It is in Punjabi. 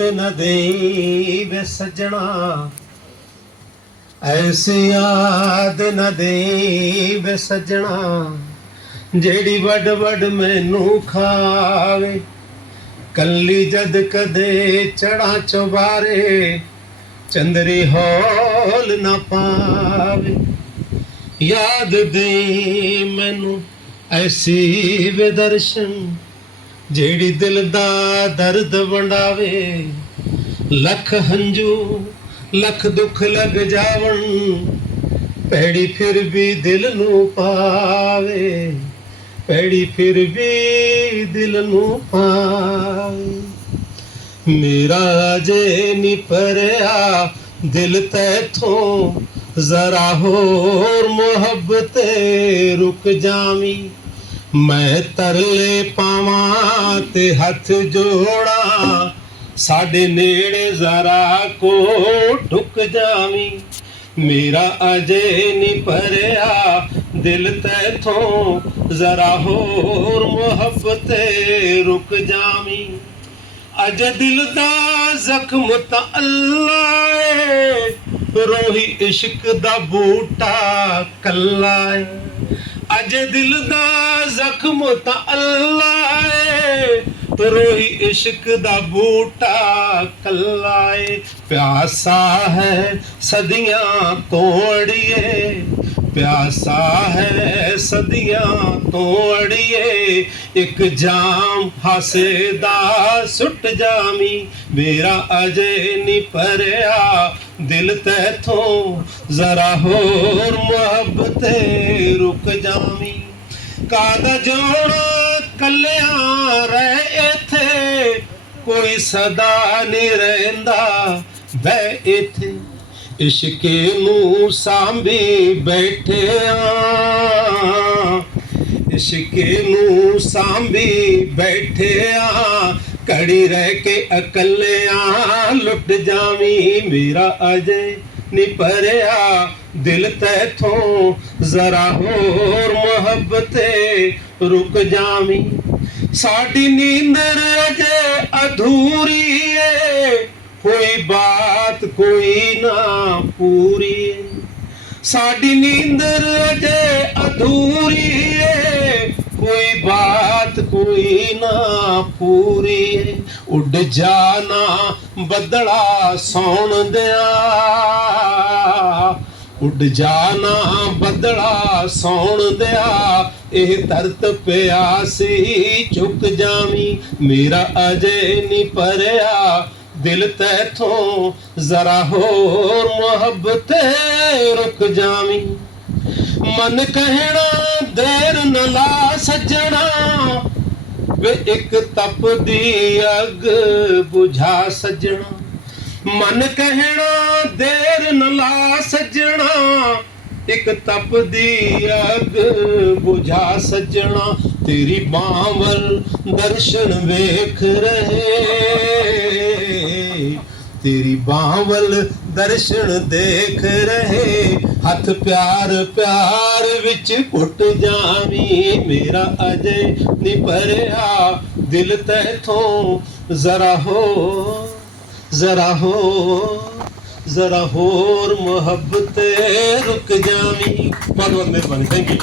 ਯਾਦ ਨ ਦੇਈ ਸਜਣਾ। ਐਸੀ ਯਾਦ ਨ ਦੇਈ ਸਜਣਾ, ਜਿਹੜੀ ਵੱਡ ਵੱਡ ਮੈਨੂੰ ਖਾਵੇ। ਕੱਲੀ ਜਦ ਕਦੇ ਚੜਾ ਚੁਬਾਰੇ, ਚੰਦਰੀ ਹੌਲ ਨਾ ਪਾਵੇ। ਯਾਦ ਦੇ ਮੈਨੂੰ ਐਸੀ ਬੇਦਰਸ਼ਨ ਜਿਹੜੀ ਦਿਲ ਦਾ ਦਰਦ ਵੰਡਾਵੇ, ਲੱਖ ਹੰਝੂ, ਲੱਖ ਦੁੱਖ ਲੱਗ ਜਾਵਣ ਪੈੜੀ ਫਿਰ ਵੀ ਦਿਲ ਨੂੰ ਪਾਵੇ ਪੈੜੀ ਫਿਰ ਵੀ ਦਿਲ ਨੂੰ ਪਾਵੇ। ਮੇਰਾ ਜੇ ਨੀ ਪਰਿਆ ਦਿਲ ਤੈਥੋਂ, ਜ਼ਰਾ ਹੋਰ ਮੁਹੱਬਤੇ ਰੁਕ ਜਾਵੀਂ। ਮੈਂ ਤਰਲੇ ਪਾਵਾਂ ਤੇ ਹੱਥ ਜੋੜਾਂ, ਸਾਡੇ ਨੇੜੇ ਜ਼ਰਾ ਕੋ ਢੁਕ ਜਾਵੀਂ। ਮੇਰਾ ਅਜੇ ਨੀ ਭਰਿਆ, ਦਿਲ ਤੈਥੋਂ ਜ਼ਰਾ ਹੋਰ ਮੁਹੱਬਤੇ ਰੁਕ ਜਾਵੀਂ। ਅਜ ਦਿਲ ਦਾ ਜ਼ਖਮ ਤਾਂ ਅੱਲਾ ਏ ਰੋਹੀ ਇਸ਼ਕ ਦਾ ਬੂਟਾ ਕੱਲਾ ਏ। ਅਜ ਦਿਲ ਦਾ ਜ਼ਖਮ ਤਾਂ ਅੱਲਾ ਏ। ਰੋਹੀ ਇਸ਼ਕ ਦਾ ਬੂਟਾ ਕੱਲਾ ਏ। ਪਿਆਸਾ ਹੈ ਸਦੀਆਂ ਤੋੜੀਏ ਪਿਆਸਾ ਹੈ ਸਦੀਆਂ ਤੋਂ ਅੜੀਏ, ਇੱਕ ਜਾਮ ਹਾਸੇ ਦਾ ਸੁੱਟ ਜਾਮੀ ਮੇਰਾ ਅਜੇ ਨੀ ਪਰਿਆ ਦਿਲ ਤੈਥੋਂ ਜ਼ਰਾ ਹੋਰ ਮੁਹੱਬਤੇ ਰੁਕ ਜਾਮੀ ਕਾਦਾ ਜੋੜ ਕੱਲਿਆਂ ਰਹਿ ਇਥੇ, ਕੋਈ ਸਦਾ ਨਹੀਂ ਰਹਿੰਦਾ ਬੈ ਇੱਥੇ। ਇਸ਼ਕੇ ਨੂੰ ਸਾਂਭੀ ਬੈਠਿਆ। ਇਸ਼ਕੇ ਨੂੰ ਸਾਂਭੀ ਬੈਠਿਆ। ਕੜੀ ਰਹਿ ਕੇ ਇਕੱਲਿਆਂ ਲੁੱਟ ਜਾਵੀਂ ਮੇਰਾ ਅਜੇ ਨੀ ਪਰਿਆ ਦਿਲ ਤੈਥੋਂ ਜ਼ਰਾ ਹੋਰ ਮੁਹੱਬਤੇ ਰੁਕ ਜਾਵੀ। ਸਾਡੀ ਨੀਂਦਰ ਅਜੇ ਅਧੂਰੀ ਏ। ਕੋਈ ਬਾਤ ਕੋਈ ਨਾ ਪੂਰੀ। ਸਾਡੀ ਨੀਂਦਰ ਅਜੇ ਅਧੂਰੀ ਏ। ਕੋਈ ਬਾਤ ਕੋਈ ਨਾ ਪੂਰੀ ਉੱਡ ਜਾਣਾ ਬਦਲਾ ਸੌਣ ਦਿਆ ਉੱਡ ਜਾਣਾ ਬਦਲਾ ਸੌਣ ਦਿਆ ਇਹ ਤਰਤ ਪਿਆਸੀ ਚੁੱਕ ਜਾਵੀ। ਮੇਰਾ ਅਜੇ ਨੀ ਪਰਿਆ ਦਿਲ ਤੈਥੋਂ ਜ਼ਰਾ ਹੋਰ ਮੁਹੱਬਤੇ ਰੁਕ ਜਾਵੀਂ। ਮਨ ਕਹਿਣਾ ਦੇਰ ਨ ਲਾ ਸੱਜਣਾ, ਵੇ ਇੱਕ ਤਪਦੀ ਅੱਗ ਬੁਝਾ ਸੱਜਣਾ। ਮਨ ਕਹਿਣਾ ਦੇਰ ਨ ਲਾ ਸੱਜਣਾ, ਇੱਕ ਤਪਦੀ ਅੱਗ ਬੁਝਾ ਸੱਜਣਾ। ਤੇਰੀ ਬਾਂਵਲ ਦਰਸ਼ਨ ਵੇਖ ਰਹੇ। ਤੇਰੀ ਬਾਂਹ ਦਰਸ਼ਨ ਦੇਖ ਰਹੇ। ਹੱਥ ਪਿਆਰ ਪਿਆਰ ਵਿੱਚ ਘੁੱਟ ਜਾਵੀ। ਮੇਰਾ ਅਜੇ ਨੀ ਭਰਿਆ। ਦਿਲ ਤੈਥੋਂ ਜ਼ਰਾ ਹੋ ਜ਼ਰਾ ਹੋ ਜ਼ਰਾ ਹੋਰ ਮੁਹੱਬਤ ਰੁਕ ਜਾਵੀ। ਬਹੁਤ ਬਹੁਤ ਮਿਹਰਬਾਨੀ। Thank you